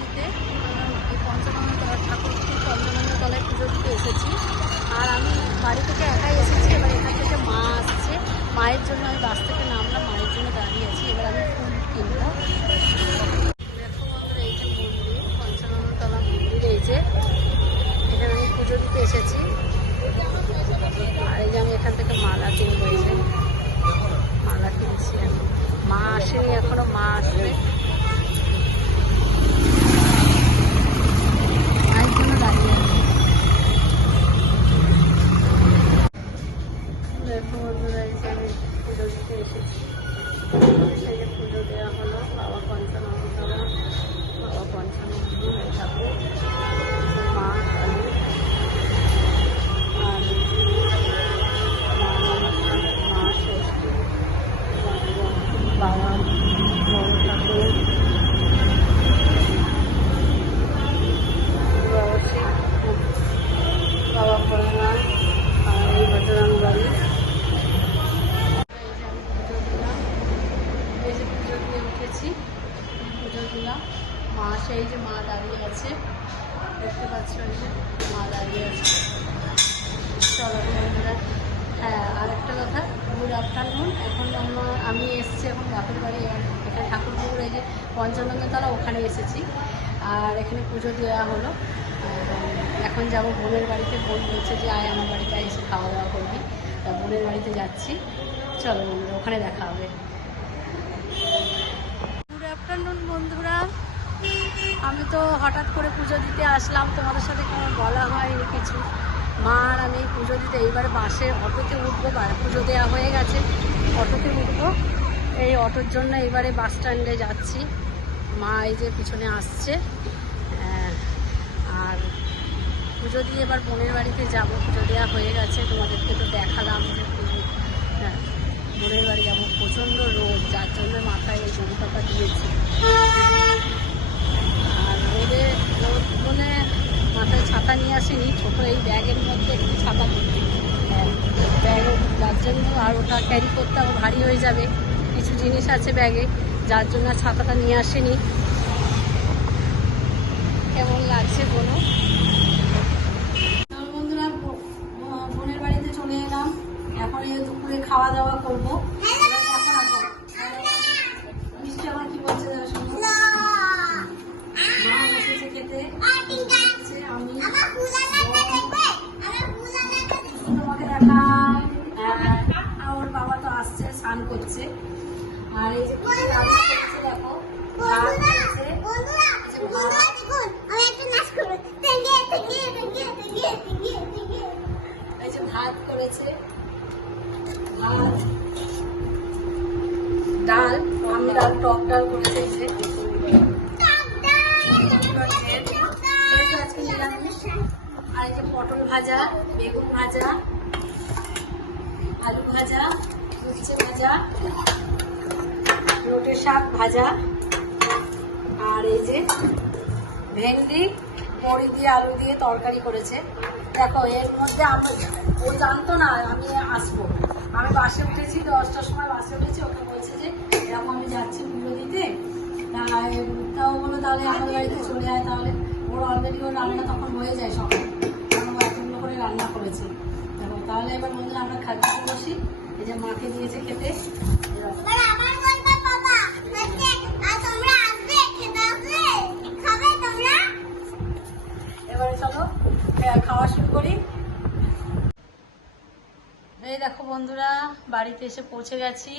দিতে, এই পঞ্চনন্দতলায় পুজো দিতে এসেছি। আর আমি বাড়ি থেকে একাই এসেছি। এবার এখান থেকে মা আসছে, মায়ের জন্য আমি বাস থেকে নামলাম, মায়ের জন্য দাঁড়িয়ে আছি। এবার আমি ফুল কিনবো। দেখো বন্ধুরা, এই যে মন্দির, পঞ্চনন্দতলা মন্দির, এই যে এখানে আমি পুজো দিতে এসেছি। আর এই যে আমি এখান থেকে মালা কিনবো, এই যে মালা কিনছি আমি। মা আসেনি এখনো, মা আসবে। মায়ের জন্য দাঁড়িয়ে আছে। দেখো বন্ধুরা, এই যে আমি পুজো দিতে এসেছি। এই যে পুজো দেওয়া হলো বাবা পঞ্চানন্দতলা, বাবা পঞ্চানন্দ ঠাকুর, মা কালী, আর মা ষষ্ঠী, বাবা বড় ঠাকুর, বাবা ভোলানাথ, আর এই বজরং বাড়ি। এই যে পুজো দিয়ে উঠেছি, পুজো দিলাম। মা সেই যে মা দাঁড়িয়ে আছে, দেখতে পাচ্ছ, এই যে মা দাঁড়িয়ে আছে। চলো বন্ধুরা, হ্যাঁ আর একটা কথা, গুড আফটারনুন। এখন আমি এসেছি এখন বাপের বাড়ি। এখানে ঠাকুরপুকুর, এই যে পঞ্চনন্দতলা, ওখানে এসেছি। আর এখানে পুজো দেওয়া হলো। এখন যাব বোনের বাড়িতে। বোন বলছে যে আয় আমার বাড়িতে এসে খাওয়া দাওয়া করবি। তা বোনের বাড়িতে যাচ্ছি। চলো বন্ধুরা, ওখানে দেখা হবে। গুড আফটারনুন বন্ধুরা, আমি তো হঠাৎ করে পুজো দিতে আসলাম, তোমাদের সাথে কোনো বলা হয়নি কিছু। মা আর আমি পুজো দিতে এইবারে বাসে অটোতে উঠবো। পুজো দেওয়া হয়ে গেছে, অটোতে উঠবো। এই অটোর জন্য এবারে বাস স্ট্যান্ডে যাচ্ছি। মা এই যে পিছনে আসছে। আর পুজো দিয়ে এবার বোনের বাড়িতে যাব। পুজো দেওয়া হয়ে গেছে, তোমাদেরকে তো দেখালাম যে হ্যাঁ বোনের বাড়ি যাবো। প্রচণ্ড রোদ, যার জন্য মাথায় এই জমিটাটা দিয়েছি। আর রোদ বলে মাথায় ছাতা নিয়ে আসিনি, ছোটো এই ব্যাগের মধ্যে একটু ছাতা দিচ্ছি ব্যাগ, যার জন্য। আর ওটা ক্যারি করতে আবার ভারী হয়ে যাবে, কিছু জিনিস আছে ব্যাগে, যার জন্য ছাতাটা নিয়ে আসিনি। কেমন লাগছে বলো বন্ধুরা। বোনের বাড়িতে চলে এলাম, এখন এই দুপুরে খাওয়া দাওয়া করবো। মিষ্টি আমার কি বলছে মা বসেছে খেতে, আমি তোমাকে দেখাম। ওর বাবা তো আসছে, স্নান করছে। আর এই যে দেখো ভাত করেছে, ভাত, ডাল, আম ডাল, টক ডাল করেছে। আজকে নিরামিষ। আর এই যে পটল ভাজা, বেগুন ভাজা, আলু ভাজা, উচ্ছে ভাজা, নোটের শাক ভাজা, আর এই যে ভেন্ডি বড়ি দিয়ে আলু দিয়ে তরকারি করেছে। দেখো এর মধ্যে ওই জানতো না আমি আসবো। আমি বাসে উঠেছি, 10টার সময় বাসে উঠেছি। ওকে বলছে যে এরকম আমি যাচ্ছি পুজো দিতে, তাও বলো তাহলে আমার বাড়িতে চলে যায়। তাহলে ওর অলরেডি ওর রান্না তখন হয়ে যায় সকাল, কারণ ও এতগুলো করে রান্না করেছে। দেখো তাহলে এবার বন্ধুরা আমরা খাদ্য বসি। এই যে মাকে দিয়েছে খেতে। এবারে চলো খাওয়া শুরু করি। এই দেখো বন্ধুরা, বাড়িতে এসে পৌঁছে গেছি।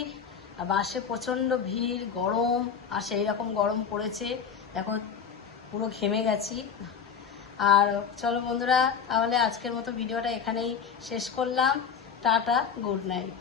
আর বাসে প্রচণ্ড ভিড়, গরম, আর সেই রকম গরম পড়েছে। দেখো পুরো ঘেমে গেছি। আর চলো বন্ধুরা, তাহলে আজকের মতো ভিডিওটা এখানেই শেষ করলাম। Tata, good night.